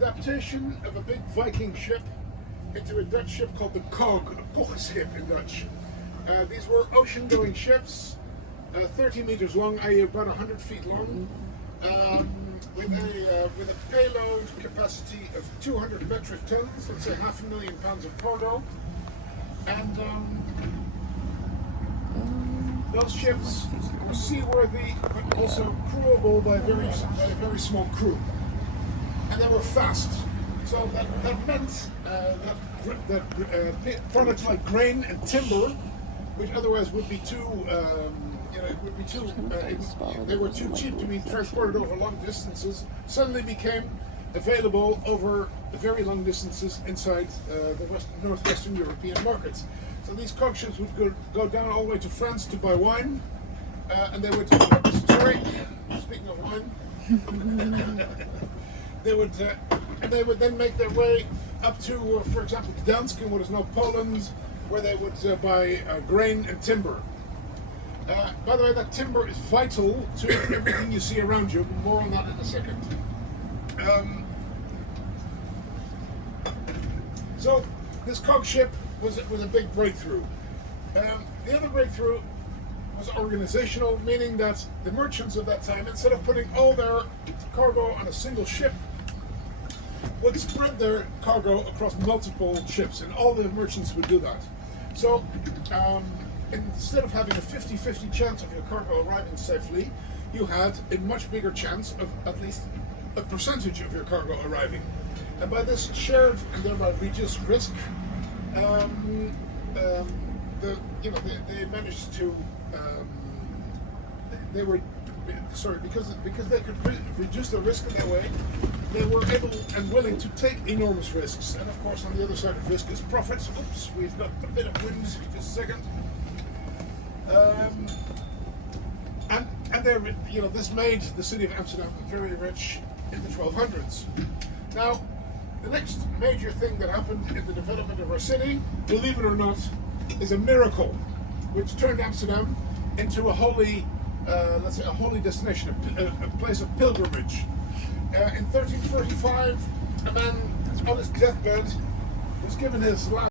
adaptation of a big Viking ship into a Dutch ship called the Kog, a bochtschip in Dutch. These were ocean-going ships, 30 meters long, i.e. about 100 feet long, with a payload capacity of 200 metric tons, let's say 500,000 pounds of cargo. And those ships were seaworthy, but also crewable by a very small crew. And they were fast. So that meant that products like grain and timber, which otherwise would be too, they were too cheap to be transported over long distances, suddenly became available over very long distances inside the northwestern European markets. So these Kog ships would go down all the way to France to buy wine, and they would. Sorry, speaking of wine, they would then make their way up to, for example, Gdansk in what is now Poland, where they would buy grain and timber. By the way, that timber is vital to everything you see around you. More on that in a second. So this Kog ship was a big breakthrough. The other breakthrough was organizational, meaning that the merchants of that time, instead of putting all their cargo on a single ship, would spread their cargo across multiple ships, and all the merchants would do that. So instead of having a 50-50 chance of your cargo arriving safely, you had a much bigger chance of at least a percentage of your cargo arriving. And by this shared and thereby reduced risk, they managed to because they could reduce the risk in their way, they were able and willing to take enormous risks. And of course, on the other side of risk is profits. Oops, we've got a bit of wind. Just a second. And this made the city of Amsterdam very rich in the 1200s. Now, the next major thing that happened in the development of our city, believe it or not, is a miracle, which turned Amsterdam into a holy destination, a place of pilgrimage. In 1335, a man on his deathbed was given his last